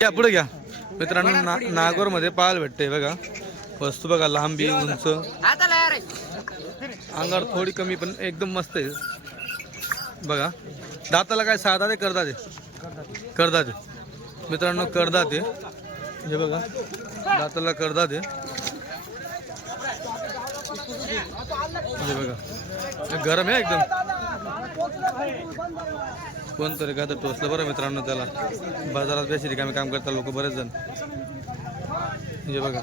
या पुढे घ्या मित्रांनो, नागोर मध्ये पाहायला भेटते बघा वस्तू बघा, लांबी उंच, अंगावर थोडी कमी पण एकदम मस्त आहे बघा. दाताला काय साधा ते करदा ते मित्रांनो, करदा ते हे बघा, दाताला करदा ते हे बघा, गरम आहे एकदम. कोणतरी का तर टोचलं बरं मित्रांनो त्याला. बाजारात बेशी रिकामी काम करतात लोक बरेच जण. हे बघा,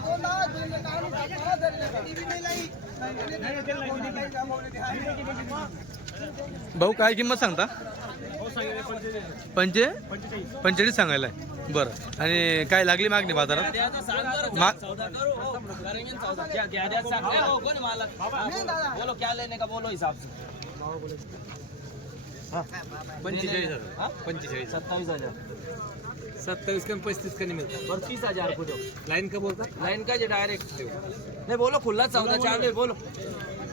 भाऊ काय किंमत सांगता? 45 सांगायला बरं. आणि काय लागली मागणी बाजारात? बोलो क्या लेने का बोलो हिसाब से. 45,000 27,000 27 का 35 का नहीं मिलता. 30,000 को दो. लाइन का बोलता लाइन का जो डायरेक्ट नहीं बोलो, खुला सौदा चालू है बोलो.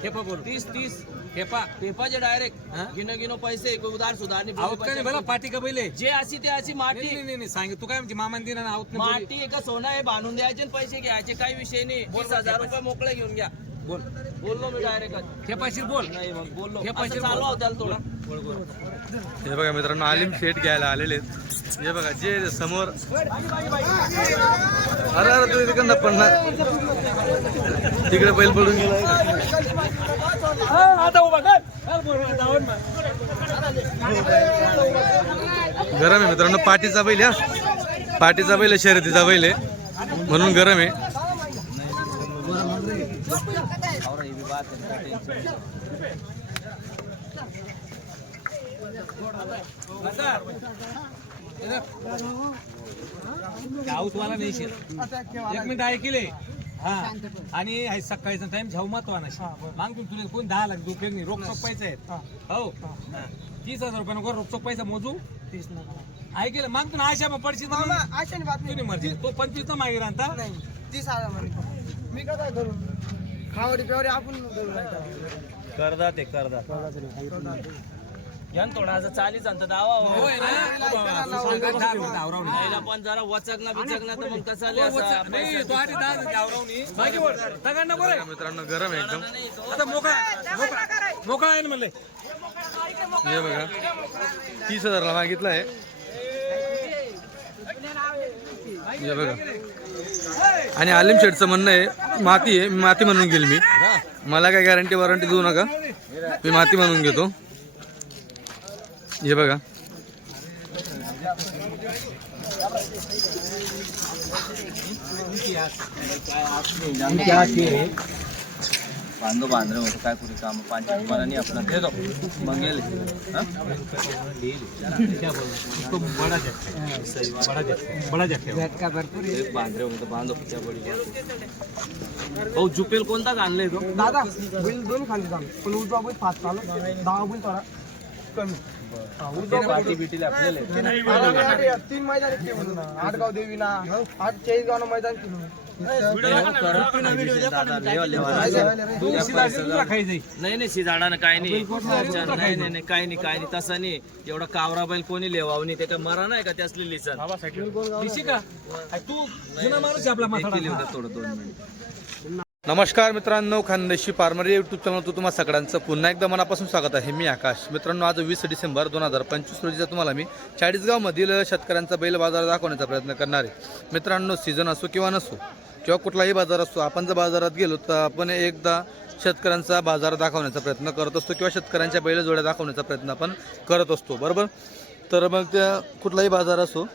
खेपा बोल 30 खेपा पेपा जे डायरेक्ट हाँ? गिनो पैसे कोई उधार सुधार नहीं. आवत का नाही भला पाठी का पहिले. जे अशी ते अशी माटी नाही सांग तू काय म्हणते मामान दिना आवत नाही माटी एका सोनं आहे, बांधून द्यायचे आणि पैसे घ्यायचे, काही विषय नाही. 20,000 रुपये मोकळे घेऊन घ्या. बोल. बोललो मी डायरेक्ट. खेपाशीर बोल. नाही मग बोललो हे पैसे असं चालू होत्याला थोडा. हे बघा मित्रांनो, आलिम शेट घ्यायला आलेले आहेत. हे बघा जे समोर, अरे तू तिकडनं पडणार, तिकडे बैल पडून गेला. गरम आहे मित्रांनो, पाठीचा बैल, पाठीचा बैल, शर्यतीचा बैल आहे म्हणून गरम आहे. वाला नाही शेत. 1 मिनिट ऐकले हा. आणि सकाळचा टाइम झाऊ महत्वाना मागतो तुला कोण 10 लाख उपयोग नाही. रोख पैसा आहेत हो. 30,000 रुपये नको रोख पैसा मोजू. 30 ऐकलं मागतो ना. आशा पडशी तुम्ही मर्जी तो 25 ना मागे राहता 30,000 मी काय करू. खावडी पिवडी आपण करदा ते करदा यान थोडा असं चालीच आणतात दावा होय ना. यायला पण जरा वचकना बिचकना तर मग कसं आले असं नाही तो आधी 10 गावरावणी बाकी बोल सगळ्यांना बोल. मित्रांनो गरम आहे एकदम. आता मोकळा आहे ना म्हणले. हे बघा 30,000 ला मागितलं आहे. हे बघा, आणि आलिम शेठचं म्हणणं आहे माती आहे, मी माती म्हणून घेईल. मी मला काय गॅरंटी वॉरंटी देऊ नका, मी माती म्हणून घेतो. हे बघा, बांधो बांध रहे हो काय कुछ काम 5 तुम्हारा नहीं अपना दे दो मंगेल. झटका भरपूर एक बांध रहे हो तो बांधो पिछा पड़ी. भाऊ जुपेल कोणता घालले तो दादा बिल 2 खाली जाम पण उजवा बैल 5 चालू 10 बैल थोडा कमी. पार्टी बिटीला आपल्याला 3 मैदान केले म्हणून आडगाव देवीला 8 चाळीसगाव मैदान केलं. नाही नाही शिजाडानं काय नाही नाही नाही काय नाही तसं नाही. एवढा कावरा बैल कोणी लेवाव नाही. त्याच्या मरा नाही का त्यासली लिसन तू जुना माणूस आपला थोडं 2 मिनिट. नमस्कार मित्रांनो, खानदेशी फार्मर यूट्यूब चॅनल तुम्हा सगळ्यांचं पुन्हा एकदा मनापासून स्वागत आहे. मी आकाश. मित्रांनो, आज 20 डिसेंबर 2025 रोजीचा तुम्हाला मी चाळीसगावमधील शेतकऱ्यांचा बैल बाजार दाखवण्याचा प्रयत्न करणार आहे. मित्रांनो, सीझन असो किंवा नसो किंवा कुठलाही बाजार असतो, आपण जर बाजारात गेलो तर आपण एकदा शेतकऱ्यांचा बाजार दाखवण्याचा प्रयत्न करत असतो किंवा शेतकऱ्यांच्या बैल जोड्या दाखवण्याचा प्रयत्न आपण करत असतो, बरोबर. तर मग त्या कुठलाही बाजार असो,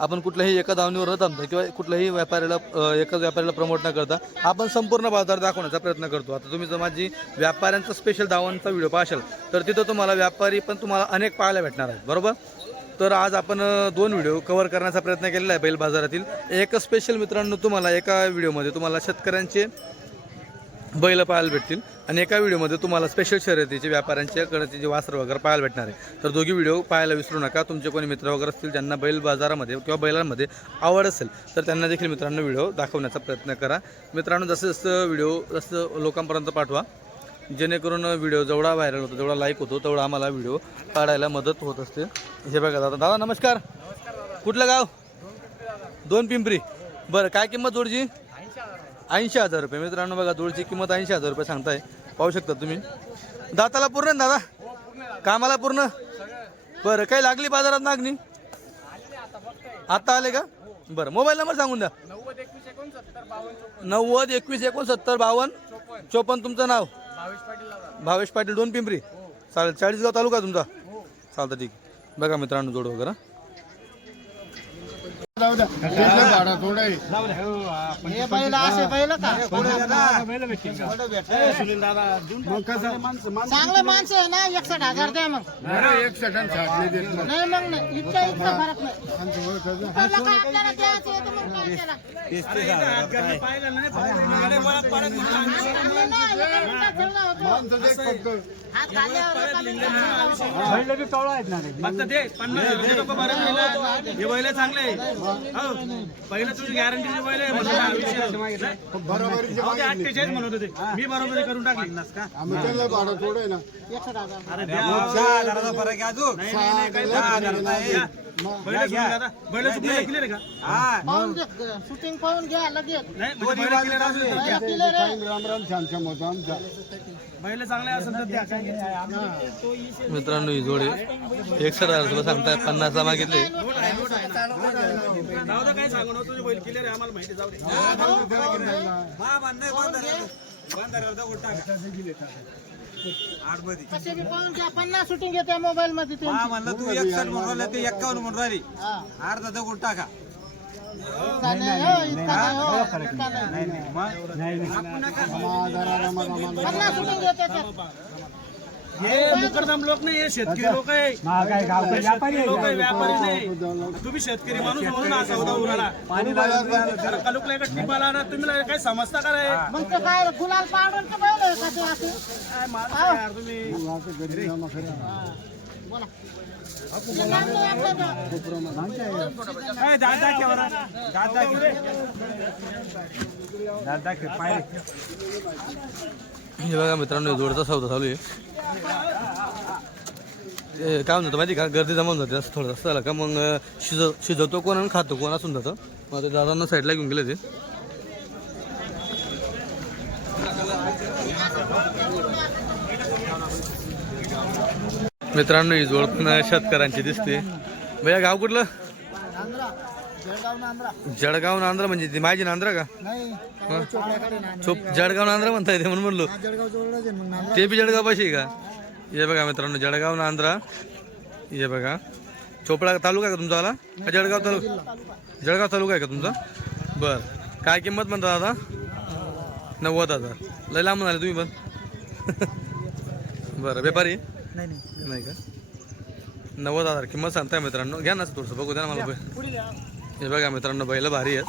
आपण कुठल्याही एका दावणीवर न थांबता किंवा कुठल्याही एकाच व्यापाऱ्याला प्रमोट न करता आपण संपूर्ण बाजार दाखवण्याचा प्रयत्न करतो. आता तुम्ही जर माझी व्यापाऱ्यांचा स्पेशल दावणचा व्हिडिओ पाहाल तर तिथं तुम्हाला व्यापारी पण तुम्हाला अनेक पाहायला भेटणार आहेत, बरोबर. तर आज आपण 2 व्हिडिओ कव्हर करण्याचा प्रयत्न केलेला आहे बैल बाजारातील. एक स्पेशल मित्रांनो, तुम्हाला एका व्हिडिओमध्ये तुम्हाला शेतकऱ्यांचे बैल पाहायला भेटतील आणि एका व्हिडिओमध्ये तुम्हाला स्पेशल शर्यतीचे व्यापाऱ्यांच्या कडचे जे वासर वगैरे पाहायला भेटणार आहे. तर दोघी व्हिडिओ पाहायला विसरू नका. तुमचे कोणी मित्र वगैरे असतील ज्यांना बैल बाजारामध्ये किंवा बैलांमध्ये आवड असेल तर त्यांना देखील मित्रांनो व्हिडिओ दाखवण्याचा प्रयत्न करा. मित्रांनो, जसं व्हिडिओ लोकांपर्यंत पाठवा, जेणेकरून व्हिडिओ जेवढा व्हायरल होतो, जेवढा लाईक होतो, तेवढा आम्हाला व्हिडिओ काढायला मदत होत असते. हे बघा दादा. दादा नमस्कार. कुठलं गाव? 2 पिंपरी. बरं काय किंमत जोडची? 80,000 रुपये. मित्रांनो बघा जोडची किंमत 80,000 रुपये सांगताय. पाहू शकता तुम्ही. दाताला पूर्ण ना दादा? कामाला पूर्ण? बरं काही लागली बाजारात मागणी? आता आले का? बरं मोबाईल नंबर सांगून द्या. 90 21 69 52 54. तुमचं नाव? भावेश पाटील 2 पिंपरी. चालेल. 40गाव तालुका तुमचा? चालतं ठीक. बघा मित्रांनो जोड वगैरे. चांगले माणसं आहे ना 61,000 द्या मग. नाही मग नाही इतका फरक नाही. आपल्याला द्यायचं आहे तर मग काय केलं? हात घालल्यावर चांगले पहिलं तुझी गॅरंटीचे बैल आहे म्हणून 48 म्हणत होते मी बरोबर करून टाकली. पाहून घे, शूटिंग पाहून घ्या लगेच. बैल चांगले असेल तर द्या. मित्रांनो ही जोडी 61,000 रुपये सांगताय. 50ला मागितले. जाऊ दे काय सांगू तुझे बैल क्लिअर आहे आम्हाला माहिती. जाऊ दे कसे बी पाहून घ्या. 50 शूटिंग घेते मोबाईल मध्ये ते. म्हणलं तू 61 म्हणून राहिला ते 51 म्हणून राहिली. अर्धा दगड टाका. इतका नाही हो, इतका नाही हो, इतका नाही. 50 शूटिंग घेते त्याच्यात. हे मुकरदम लोक नाही हे शेतकरी लोक आहे. लोक आहे व्यापारी नाही. तुम्ही शेतकरी माणूस म्हणून असा होता उन्हाळा कालुकला एक टिपाला ना तुम्ही काय समजता का रे? मग ते काय गुलाल पावडर तर बैल आहे का ते असे? काय माणसं यार तुम्ही. बोला. ते नाम नाही आपल्याला. काय दादा केवढा हे बघा मित्रांनो जोडचा सौदा चालू आहे. काय म्हणतो माहिती का गर्दी जमावून जाते असं थोडं असं झालं का मग शिजवतो कोण आणि खातो कोण असून जातं. मग ते दादांना साईडला घेऊन गेले ते. मित्रांनो ही जोड पण शेतकऱ्यांची दिसते. भैया गाव कुठलं? जळगाव नांद्रा. म्हणजे ती माझी नांद्रा का? जळगाव नांद्रा म्हणता येते म्हणून म्हणलो. ते बी जळगाव पाशी का? हे बघा मित्रांनो जळगाव नांद्रा. हे बघा चोपडा तालुका आहे का तुमचा? आला जळगाव तालुका? जळगाव तालुका आहे का तुमचा? बरं काय किंमत म्हणता दादा? 90,000. लय लांब आले तुम्ही पण. बरं व्यापारी नाही का? 90,000 किंमत सांगताय मित्रांनो. घ्या ना थोडंसं बघू द्या ना मला. हे बघा मित्रांनो बैल भारी आहेत.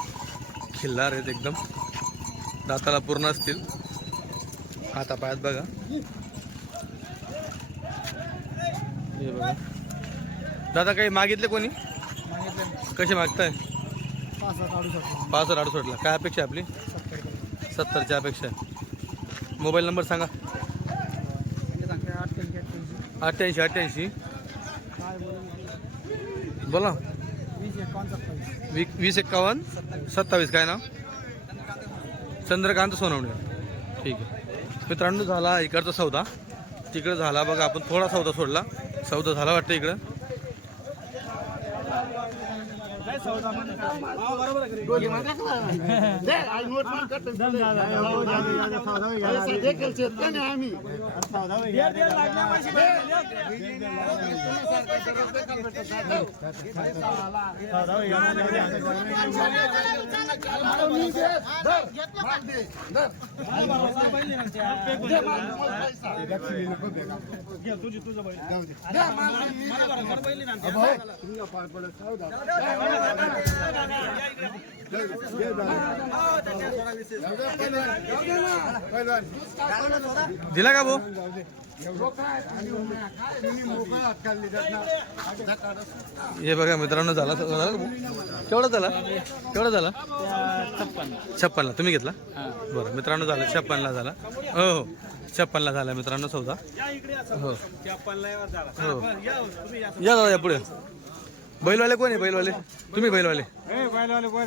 खिल्लार आहेत एकदम. दाताला पूर्ण असतील. हाता पायात बघा. हे बघा दादा काही मागितले कोणी? कसे मागताय? 65-68ला. काय अपेक्षा आपली? 70ची अपेक्षा आहे. मोबाईल नंबर सांगा. 88 बोला. 2051 27. काय नाव? चंद्रकांत सोनवणे. ठीक आहे मित्रांनो झाला इकडचा सौदा. तिकडं झाला बघा. आपण थोडा सौदा सोडला. सौदा झाला वाटतं इकडं. दिला का भाऊ? हे बघा मित्रांनो झाला केवढा झाला? केवढा झाला? 56ला. तुम्ही घेतला? बरं मित्रांनो झाला 56ला झाला. हो हो 56ला झाला मित्रांनो सौदा. हो हो या दादा या पुढे. बैलवाले कोण आहे बैलवाले? तुम्ही बैलवाले.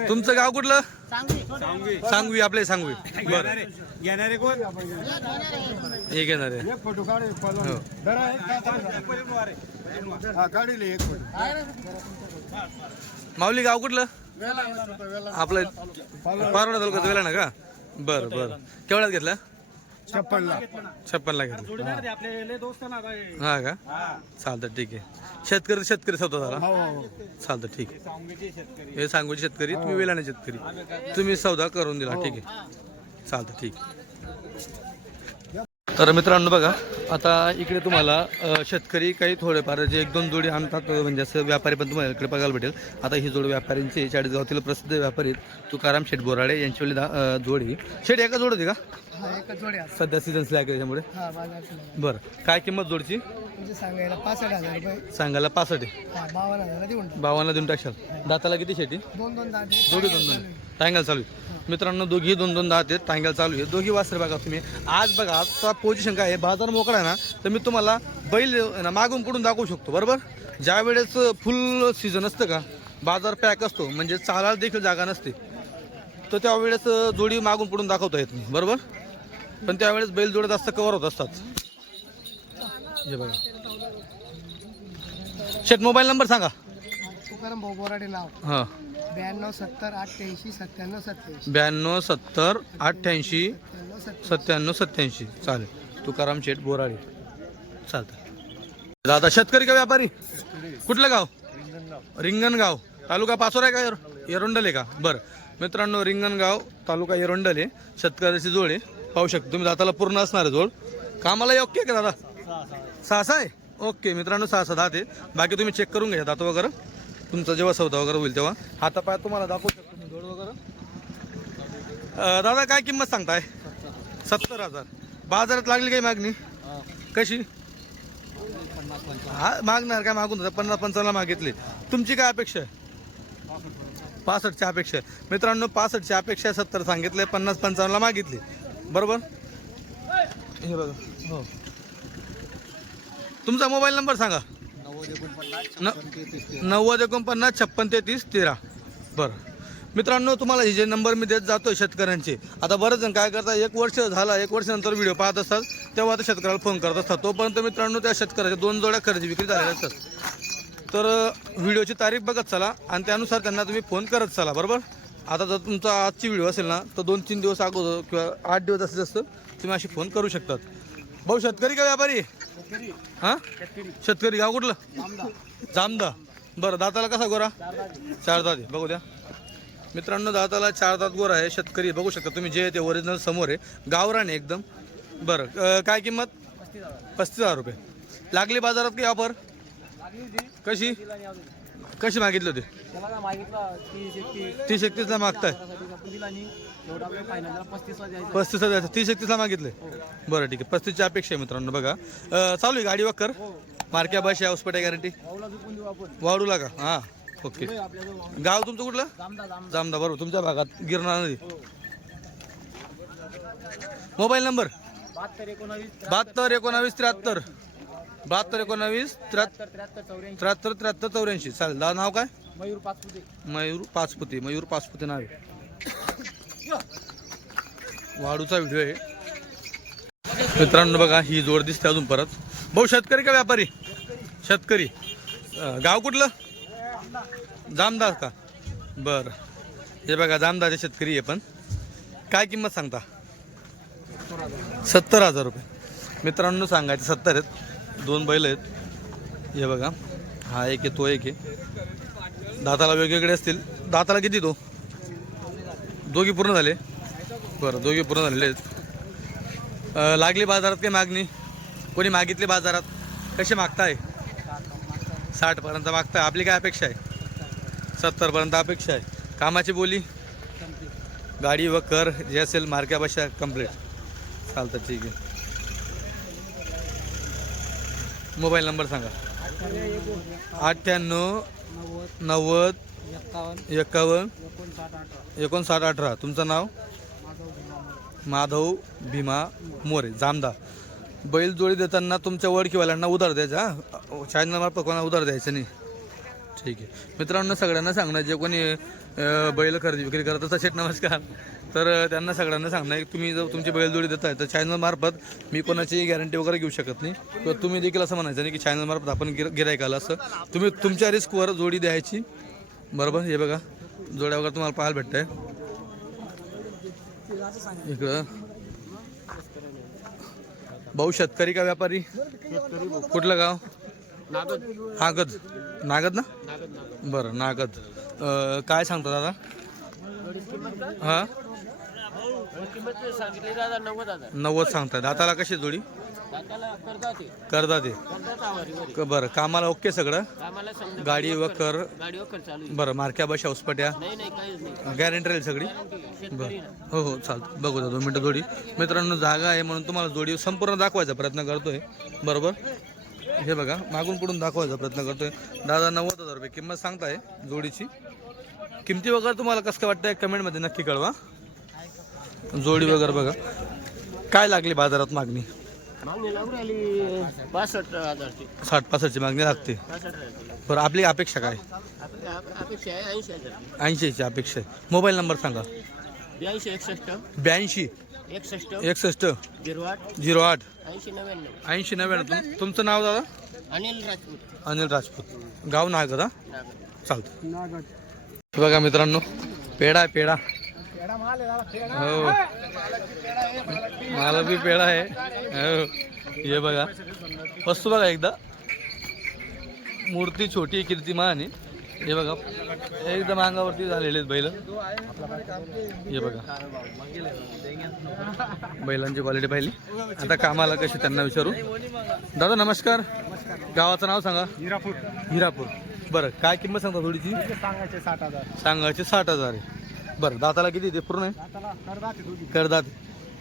तुमचं गाव कुठलं? चांगली सांगवी. आपले सांगवी. बरं घेणारे कोण? हे घेणार आहे. फोटो काढ हो. काढले एक माऊली गाव कुठलं? आपलं पारोडा तालुक्यात वेळा ना का? बरं बरं. केवढ्यात घेतला? 56ला घेतला. जोडीदार ते आपले लय दोस्त ना आता हे. हा का? चालतं ठीक आहे. शेतकरी स्वतः झाला. चालतं ठीक आहे. हे सांगूचे शेतकरी, तुम्ही वेलाने शेतकरी, तुम्ही सौदा करून दिला. ठीक आहे, चालतं ठीक. तर मित्रांनो बघा, आता इकडे तुम्हाला शेतकरी काही थोडेफार जे 1-2 जोडी आणतात, म्हणजे असं व्यापारी पण तुम्हाला इकडे बघायला भेटेल. आता ही जोड व्यापाऱ्यांची चाळीसगावातील प्रसिद्ध व्यापारी तुकाराम शेठ बोराडे यांची वेळी जोडी. शेठ एका जोड होती का? सध्या सीझन स्लॅग त्याच्यामुळे. बरं, काय किंमत जोडची? सांगायला 65,000 रुपये. सांगायला 65 आहे. 52,000 देऊन 52ला देऊन टाकशाल. दाताला किती शेटी? दोन दोघी 2-2 टांगल चालू आहे. मित्रांनो दोघी 2-2 दात आहेत, टांगल चालू आहे. दोघी वासरे बघा तुम्ही. आज बघा आता पोझिशन काय आहे, बाजार मोकळा आहे ना, तर मी तुम्हाला बैल ना मागून पुढून दाखवू शकतो. बरोबर, ज्या वेळेस फुल सीझन असतं का, बाजार पॅक असतो, म्हणजे चालायला देखील जागा नसते, तर त्यावेळेस जोडी मागून पुढून दाखवता येत नाही. बरोबर, पण त्यावेळेस बैल जोडत जास्त कव्हर होत असतात. हे बघा. शेट मोबाईल नंबर सांगा. तुकाराम भाऊ बोराडे नाव. हां, 92 70 88 97 87. 92 70 88 97 87. चालेल. तुकाराम शेठ बोराडे. चालतं. दादा शेतकरी का व्यापारी? कुठलं गाव? रिंगणगाव. तालुका पाचोरा आहे का एरोंडल आहे का? बरं मित्रांनो, रिंगणगाव तालुका एरोंडल आहे. शेतकऱ्याची जोड आहे, पाहू शकतो तुम्ही. दाताला पूर्ण असणार आहे जोड. कामाला योग्य आहे का दादा? 6 आहे. ओके मित्रांनो, 6 दात आहे. बाकी तुम्ही चेक करून घ्या दात वगैरे. तुमचा जेव्हा सौदा वगैरे होईल तेव्हा हातापाय तुम्हाला दाखवू शकतो मी जोड वगैरे. दादा काय किंमत सांगताय? 70,000. बाजारात लागली काही मागणी? कशी? हा मागणार काय, मागून 50-55ला मागितली. तुमची काय अपेक्षा आहे? 65ची अपेक्षा आहे. मित्रांनो 65ची अपेक्षा 70 सांगितले, 50-55ला मागितली. बरोबर, हे बघा. हो, तुमचा मोबाईल नंबर सांगा. 9049563313. बरं मित्रांनो, तुम्हाला हे जे नंबर मी देत जातो शेतकऱ्यांचे, आता बरेच जण काय करतात, 1 वर्ष झाला, 1 वर्षानंतर व्हिडिओ पाहत असतात, तेव्हा आता शेतकऱ्याला फोन करत असतात. तोपर्यंत मित्रांनो त्या शेतकऱ्याच्या 2 जोड्या खरेदी विक्री झालेल्या असतात. तर व्हिडिओची तारीख बघत चला आणि त्यानुसार त्यांना तुम्ही फोन करत चला. बरोबर, आता जर तुमचा आजची व्हिडिओ असेल ना, तर 2-3 दिवस अगोदर किंवा 8 दिवस असं जास्त तुम्ही अशी फोन करू शकतात. भाऊ शेतकरी का व्यापारी? हां, शेतकरी. गाव कुठलं? जामदा. बरं, दाताला कसा गोरा? 4 दात आहे. बघू द्या मित्रांनो, दाताला 4 दात गोरा आहे. शेतकरी बघू शकता तुम्ही, जे ते ओरिजिनल समोर आहे, गावरान आहे एकदम. बरं, काय किंमत? 35,000 रुपये. लागली बाजारात काही ऑफर? कशी मागितली होती? 30-31ला मागताय. 35,000 30-31ला मागितले. बरं ठीक आहे, 35ची अपेक्षा आहे मित्रांनो. बघा चालू आहे गाडी वक्कर. मार्क्या भाषा हॉस्पिटल गॅरंटी. वाडूला का? हां ओके. गाव तुमचं कुठलं? जामदा. बरोबर, तुमच्या भागात गिरणार नदी. Mobile number? 72 19 73. 72 19 73 84. चालेल. दादा नाव काय? मयूर पाचपुते नाव आहे. वाडूचा व्हिडिओ आहे मित्रांनो. बघा ही जोड दिसते अजून परत. भाऊ शेतकरी का व्यापारी? शेतकरी. गाव कुठलं? जामदार का? बरं, हे बघा जामदारचे शेतकरी आहे. पण काय किंमत सांगता? 70,000 रुपये. मित्रांनो सांगायचे 70 आहेत. 2 बैल आहेत. हे बघा, हा एक आहे, तो एक आहे. दाताला वेगवेगळे असतील. दाताला किती तो? दोघी पूर्ण झाले. बरं, दोघी पूर्ण झालेले आहेत. लागली बाजारात काही मागणी? कोणी मागितली बाजारात? कशी मागताय? 60पर्यंत मागताय. आपली काय अपेक्षा आहे? 70पर्यंत अपेक्षा आहे. कामाची बोली? गाडी व कर जे असेल मार्क्या भाषा कंप्लीट. चालतं ठीक आहे. मोबाईल नंबर सांगा. 98 90 51 59 18. तुमचं नाव? माधव भीमा मोरे, जामदा. बैल जोडी देताना तुमच्या ओळखीवाल्यांना उधार द्यायचा. चॅनल मार्फत कोणाला उधार द्यायचं नाही. ठीक आहे मित्रांनो, सगळ्यांना सांगणार जे कोणी बैल खरेदी विक्री करत असतात शेठ नमस्कार, तर त्यांना सगळ्यांना सांगणार की तुम्ही जर तुमची बैलजोडी देताय तर चॅनलमार्फत मी कोणाची गॅरंटी वगैरे घेऊ शकत नाही, किंवा तुम्ही देखील असं म्हणायचं नाही की चॅनलमार्फत आपण गिरायकाला असं तुम्ही तुमच्या रिस्कवर जोडी द्यायची, बरोबर. हे बघा जोड्या वगैरे तुम्हाला पाहायला भेटतंय इकडं. भाऊ शेतकरी का व्यापारी? कुठलं गाव? नागद. नागद ना, बरं नागद. काय सांगता दादा? हा 90 सांगताय. दाताला कशी जोडी? करतात ते बरं. कामाला ओके सगळं? गाडी वकर बरं. मार्क्या बशा उसपट्या गॅरंटी राहील सगळी? बरं हो हो चालतं. बघू द्या 2 मिनटं जोडी. मित्रांनो जागा आहे म्हणून तुम्हाला जोडी संपूर्ण दाखवायचा प्रयत्न करतोय, बरोबर. हे बघा मागून पुढून दाखवायचा प्रयत्न करतोय. दादा 90,000 रुपये किंमत सांगताय जोडीची. किमती वगैरे तुम्हाला कसं काय वाटतंय कमेंटमध्ये नक्की कळवा. जोडी वगैरे बघा काय लागली बाजारात मागणी? 60-65ची मागणी लागते. बरं आपली अपेक्षा काय? 80ची अपेक्षा आहे. मोबाईल नंबर सांगा. 82 61 08 80 तुमचं नाव दादा? अनिल राजपूत. गाव नागद. हा चालतं. बघा मित्रांनो पेढा आहे पेढा. हो मला बी पेढा आहे. हो हे बघा वस्तू बघा एकदा. मूर्ती छोटी कीर्तिमान आहे. हे बघा एकदम अंगावरती झालेले आहेत बैल. हे बघा बैलांची क्वालिटी पाहिली. आता कामाला कशी त्यांना विचारू. दादा नमस्कार, गावाचं नाव सांगा. हिरापूर. हिरापूर. बरं काय किंमत सांगता थोडीची? सांगायचे 60,000. सांगायचे 60,000 आहे. बरं दाताला किती ते पूर्ण आहे? दाताला करदाते दोघी. करदात.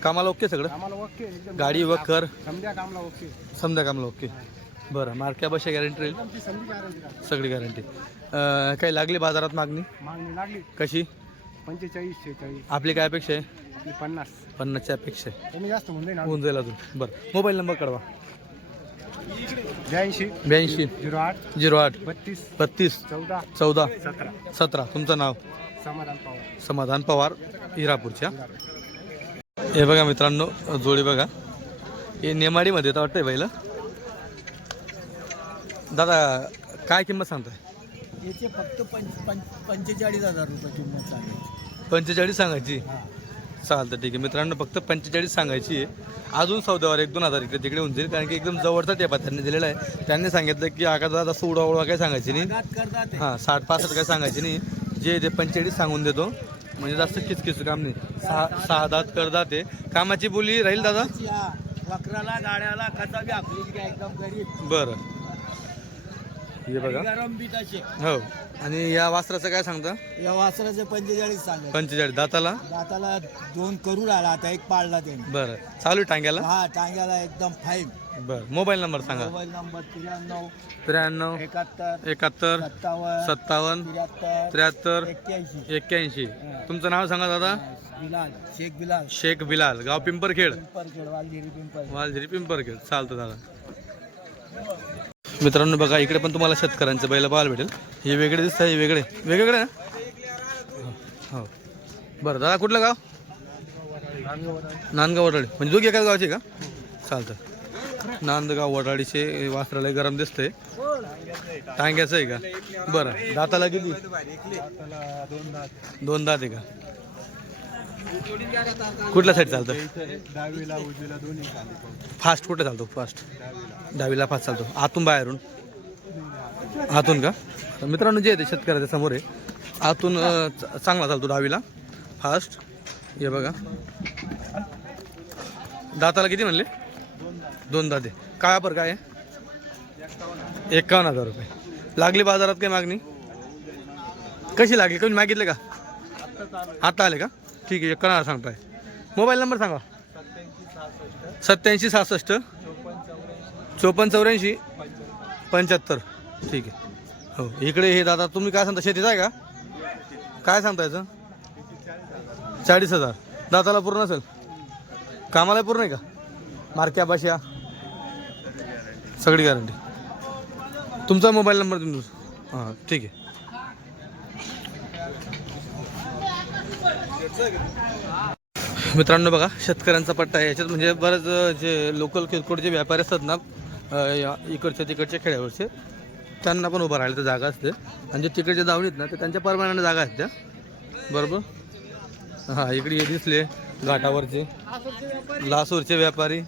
कामाला ओके सगळं? आम्हाला ओके एकदम. गाडी वखर समजा कामला ओके. समजा कामला ओके. बरं मार्क्या बशा गॅरंटी राहील? ती संधी गॅरंटी का? सगळी गॅरंटी. काही लागली बाजारात मागणी? मागणी लागली कशी? 45 46. आपली काय अपेक्षा आहे? आपली 50. 50ची अपेक्षा आहे. कमी जास्त होऊन जाईल. होऊन जाईल अजून. बरं मोबाईल नंबर कळवा. 82 82 08 08 32 32 14 14 17. 17. तुमचं नाव? समाधान पवार. समाधान पवार हिरापूरच्या. हे बघा मित्रांनो जोडी बघा. हे नेमाडीमध्ये तर वाटतंय पहिलं. दादा काय किंमत सांगताय? याचे फक्त 45,000 रुपये किंमत सांगायची. 45 सांगायची. चालतं ठीक आहे मित्रांनो, फक्त 45 सांगायची आहे. अजून सौद्यावर 1-2 हजार इकडे तिकडे होऊन जाईल, कारण की एकदम जवळचा टेपा त्यांनी दिलेला आहे. त्यांनी सांगितलं की आकाशात असं उडा काय सांगायची नाही. हां 60-65 काय सांगायची नाही. जे ते 45 सांगून देतो, म्हणजे जास्त किचकिच काम नाही. 6 दात करदात आहे. कामाची बोली राहील दादा? वक्राला गाड्याला कसा बी आपली एकदम गरीब. बरं हे बघा गरम बी तसे. हो. आणि या वासराचं काय सांगता? या वासराचे 45 सांगा. 45 दाताला? दाताला 2 करू राहिला, आता 1 पाळला त्याने. बरं चालू टांग्याला? हा टांग्याला एकदम फाईन. बरं मोबाईल नंबर सांगा. Mobile number 93 93 71 71 57 57 73 73 81. 81. तुमचं नाव सांगा दादा? बिलाल शेख बिलाल. शेख बिलाल. गाव पिंपरखेड. पिंपरखेड वालझिरी पिंपरखेड. वालझिरी पिंपरखेड. चालतं दादा. मित्रांनो बघा इकडे पण तुम्हाला शेतकऱ्यांचे बैल पाहायला भेटेल. हे वेगळे दिसत आहे. वेगळे वेगवेगळे ना. हो बरं दादा कुठलं गाव? नांदगाव वडाळी. म्हणजे दोघी एकाच गावचे का? चालतं. नांदगाव वडाळीचे वासराला गरम दिसतंय. टांग्याचं आहे का? बरं दाताला किती? 2 दात आहे का? कुठल्या साईड चालतं? डावीला उजवीला दोन्ही खाली. फास्ट कुठे चालतो? फास्ट डावीला फास्ट चालतो. आतून बाहेरून? आतून का? मित्रांनो जे आहे ते शेतकऱ्याच्या समोर आहे. आतून चांगला चालतो डावीला फास्ट. हे बघा दाताला किती म्हणले? 2 दाते. काय पर काय आहे? 51,000 रुपये. लागली बाजारात काय मागणी? कशी लागली? कमी मागितले का? आता आले का? ठीक आहे 51,000 सांगताय. मोबाईल नंबर सांगा. 87 66 54 84 75. ठीक आहे. हो इकडे हे दादा तुम्ही काय सांगता? शेतीच आहे का? काय सांगता याचं? 40,000. दाताला पूर्ण असेल? कामाला पूर्ण आहे का? मार्क्या बशा सगळी गॅरंटी. तुमचा मोबाईल नंबर तुम्ही? हां ठीक आहे. मित्रांनो बघा, शेतकऱ्यांचा पट्टा आहे याच्यात, म्हणजे बरेच जे लोकल किरकोळ जे व्यापारी असतात ना, इकडच्या तिकडच्या खेड्यावरचे, त्यांना पण उभं राहायला तर जागा असते. आणि जे तिकडचे दावणीत ना, ते त्यांच्या परमानंट जागा आहेत त्या, बरोबर. हां, इकडे हे दिसले घाटावरचे लासूरचे व्यापारी.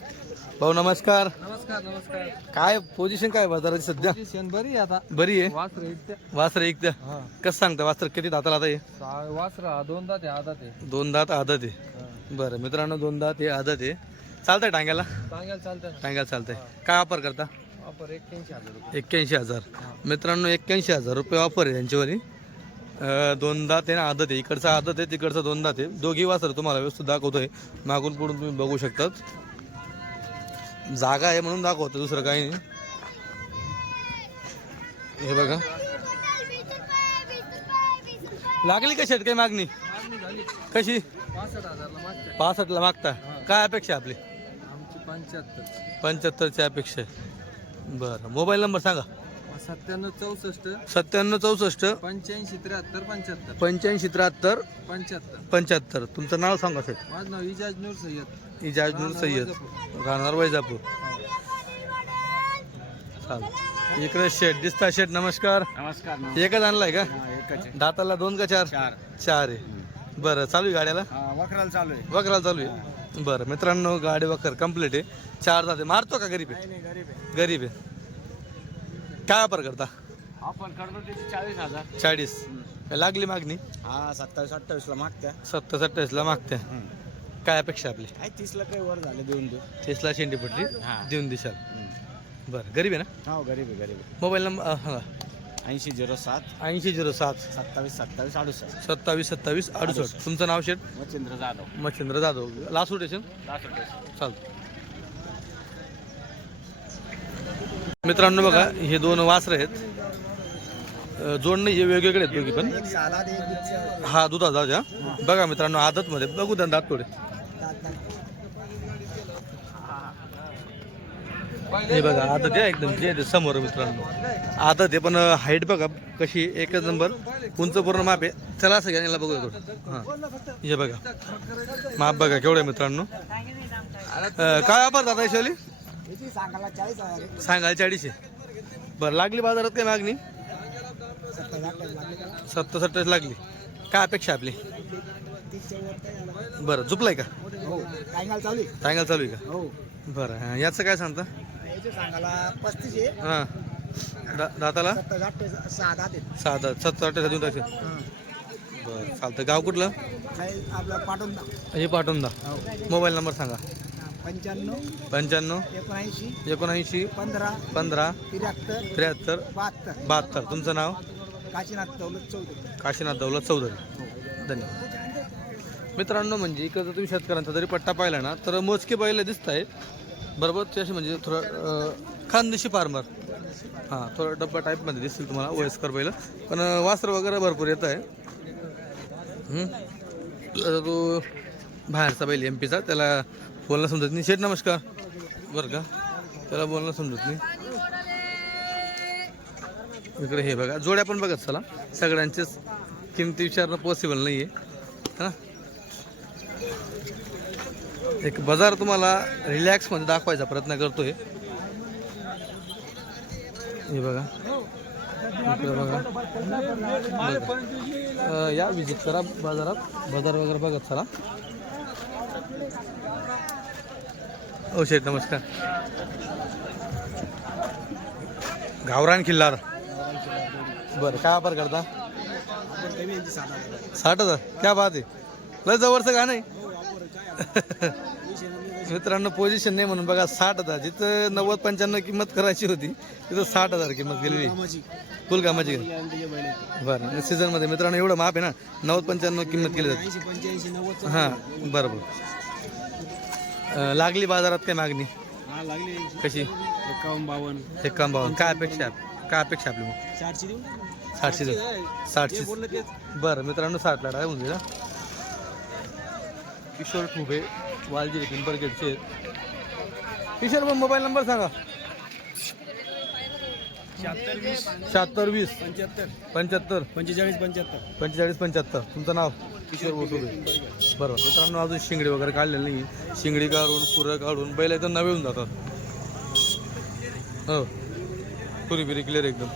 भाऊ नमस्कार. नमस्कार नमस्कार. काय पोझिशन काय बाजाराची सध्या? बरी आता बरी आहे. वासर वासर एक त्या कसं सांगता, वासर किती दाताला आता आहे? वासर दोनदा ते आधा ते दोन दात आदत आहे. बरं मित्रांनो, दोन दात हे आदत आहे. चालतंय टांग्याला? चांगलं चालतं टांग्याला चालतंय. काय वापर करता? वापर 81,000 रुपये. 81,000. मित्रांनो 81,000 रुपये वापर आहे त्यांच्यावरी. दोन दात आहे ना, आदत आहे. इकडचा आदत आहे, तिकडचा दोन दात आहे. दोघी वासर तुम्हाला व्यवस्थित दाखवतोय. मागून पुढून तुम्ही बघू शकतात. जागा आहे म्हणून दाखवतो, दुसरं काही नाही. हे बघा, लागली का शेट काही मागणी? कशी? 65 ला मागता. काय अपेक्षा आपली? आमची 75. 75ची अपेक्षा आहे. बरं, मोबाईल नंबर सांगा. 97 64 97 64 85 73 75 85 73 75. 75. तुमचं नाव सांगा सर. माझं नाव इजाज नूर सय्यद. इजाज नूर सय्यद, राहणार वैजापूर. चाल, इकडे शेट दिसता. शेट नमस्कार. नमस्कार. एकच आणलाय का? एकच दाताला 2 का 4? 4 आहे. बरं, चालू आहे गाड्याला? वखराला चालू आहे. वखराला चालू आहे. बरं मित्रांनो, गाडी वखर कंप्लीट आहे. 4 दाते. मारतो का गरीब आहे? गरीब आहे. गरीब आहे. काय वापर करता? आपण करतो त्याची 40,000. 40. लागली मागणी? हा 27-28 ला मागत्या. 27-28 ला मागते. काय अपेक्षा आपली? काय 30 ला काही वर झाले देऊन देऊ. 30 ला शेंडीपट्टी देऊन दिशाल. बरं, गरीब आहे ना? हो गरीब आहे गरीब आहे. मोबाईल नंबर सांगा. 8007 8007 27 27 68. 27 27 68. तुमचं नाव शेट? मच्छिंद्र जाधव. मच्छिंद्र जाधव. लास्ट स्टेशन चालतं. मित्रांनो बघा, हे 2 वासरं आहेत. जोडणं हे वेगवेगळे आहेत दोघी पण. हा दुधा जाऊ द्या. बघा मित्रांनो, आदत मध्ये बघू द्या दात थोडे. हे बघा आदत आहे एकदम, जे आहे समोर मित्रांनो आदत आहे. पण हाईट बघा कशी, एकच नंबर. उंच पूर्ण माप आहे. चला असं घ्या, याला बघू थोडं. हां, हे बघा माप बघा केवढं आहे मित्रांनो. काय वापर दादा याच्यावाली? सांगायला 40 आहे. बरं, लागली बाजारात काय मागणी? 70-70 लागली. काय अपेक्षा आपली? बरं, झुपलाय का? टांगाल चालू आहे का? बरं, याचं काय सांगता? 35 आहे. हां, दाताला 6 दात. 70-80 देऊन टाकते. बरं चालतं. गाव कुठलं? आपला पाठवून हे पाठवून दा. मोबाईल नंबर सांगा. 95 95 79 79 15 15 73 73 72. 72. तुमचं नाव? काशीनाथ दौलत चौधरी. काशीनाथ दौलत चौधरी. धन्यवाद. मित्रांनो, म्हणजे इकडं जर तुम्ही शेतकऱ्यांचा जरी पट्टा पाहिला ना, तर मोजके बैल दिसत आहे बरोबर. ते असे म्हणजे थोडं खानदेशी फार्मर. हां, थोडं डब्बा टाईपमध्ये दिसतील तुम्हाला वयस्कर बैल. पण वासर वगैरे भरपूर येत आहे. आता तो बाहेरचा बैल MP चा, त्याला बोलणं समजत नाही. शेठ नमस्कार. बरं का, त्याला बोलणं समजत नाही. इकडे हे बघा, जोड्या पण बघत चला. सगळ्यांचेच किमती विचारणं पॉसिबल नाही आहे. हां, एक बाजार तुम्हाला रिलॅक्समध्ये दाखवायचा प्रयत्न करतोय. हे बघा, इकडे बघा. या विजिट करा बाजारात. बाजार वगैरे बघत चला. ओ शेठ नमस्कार. गावरान किल्लार. बरं, काय वापर करता? 60,000. क्या बात आहे, लय जवळचं का नाही? मित्रांनो, पोझिशन नाही म्हणून बघा 60,000. जिथं 90-95 किंमत करायची होती, तिथं 60,000 किंमत गेली. फुल कामाची. बरं, सीझनमध्ये मित्रांनो एवढं माप आहे ना, 90-95 किंमत केली जाते. हां, बरोबर. लागली बाजारात काय मागणी? कशी? 51-52. काय अपेक्षा? काय अपेक्षा आपली मग? 60. बरं मित्रांनो, 60 ला होऊन जाईल. किशोर ठुबे, वालजी पिंपरगेटचे. किशोर मग मोबाईल नंबर सांगा. 76 20 75 45 75. तुमचं नाव? किशोर मोठुबे. बरोबर मित्रांनो, अजून शिंगडी वगैरे काढलेली नाही. शिंगडी काढून पुरं काढून बैल एकदम नवे होऊन जातात. हो पुरी बिरी क्लिअर एकदम.